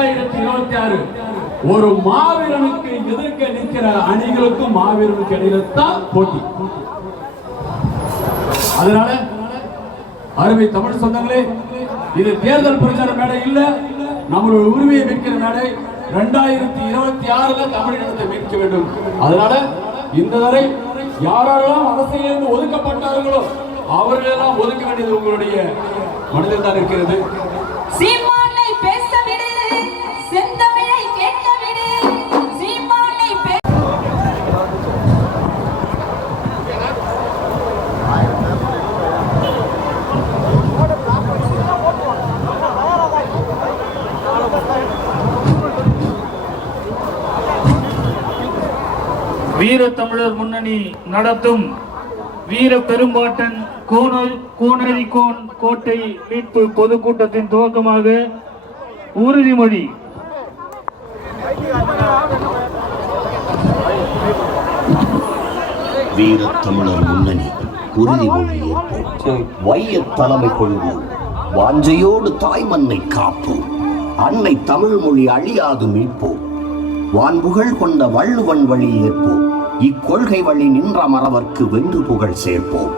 இரண்டாயிரத்தி இருபத்தி ஆறு. ஒரு மாவீரனுக்கு எதிர்க்க நிற்கிற அணிகளுக்கும் மாவீரனுக்கு இடையில தான் போட்டி. அதனால அருமை தமிழ் சொந்தங்களே இது தேர்தல் பிரச்சார மேடை இல்ல நம்மளுடைய உரிமையை மீட்கிற மேடை. ரெண்டாயிரத்தி இருபத்தி ஆறுல தமிழினத்தை மீட்க வேண்டும். அதனால இந்த வரை யாரெல்லாம் அரசியலிருந்து ஒதுக்கப்பட்டார்களோ அவர்களெல்லாம் ஒதுக்க வேண்டியது உங்களுடைய மனதில் தான் இருக்கிறது. வீர தமிழர் முன்னணி நடத்தும் வீர பெரும்பாட்டன் கோண- கோனேரிக்கோன் கோட்டை மீட்பு பொதுக்கூட்டத்தின் துவக்கமாக உறுதிமொழி. வீர தமிழர் முன்னணி உறுதிமொழி ஏற்போம் வையத் தலைமை கொள்வோம் வாஞ்சையோடு தாய்மண்ணை காப்போம் அன்னை தமிழ் மொழி அழியாது மீட்போம் வான்புகழ் கொண்ட வள்ளுவன் வழி ஏற்போம். இக்கொள்கை வழி நின்ற மறவர்க்கு வென்று புகழ் சேர்ப்போம்.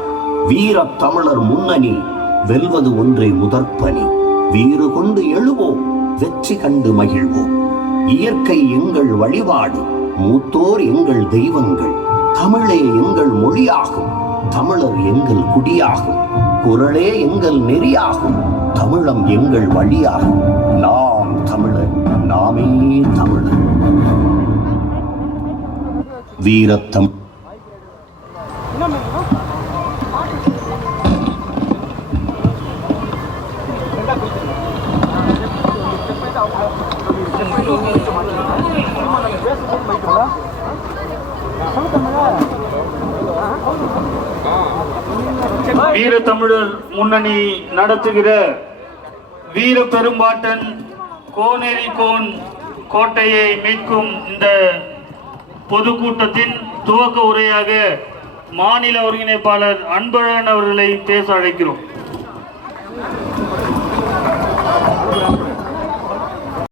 வீரத் தமிழர் முன்னணி வெல்வது ஒன்றே முதற்பணி. வீறு கொண்டு எழுவோம் வெற்றி கண்டு மகிழ்வோம். இயற்கை எங்கள் வழிபாடு மூத்தோர் எங்கள் தெய்வங்கள். தமிழே எங்கள் மொழியாகும் தமிழர் எங்கள் குடியாகும். குரலே எங்கள் நெறியாகும் தமிழம் எங்கள் வழியாகும். நாம் தமிழர் நாமே தமிழர். வீரத்தம். வீர தமிழர் முன்னணி நடத்துகிற வீர பெரும்பாட்டன் கோனேரிக்கோன் கோட்டையை மீட்கும் இந்த பொதுக்கூட்டத்தின் துவக்க உரையாக மாநில ஒருங்கிணைப்பாளர் அன்பழகன் அவர்களை பேச அழைக்கிறோம்.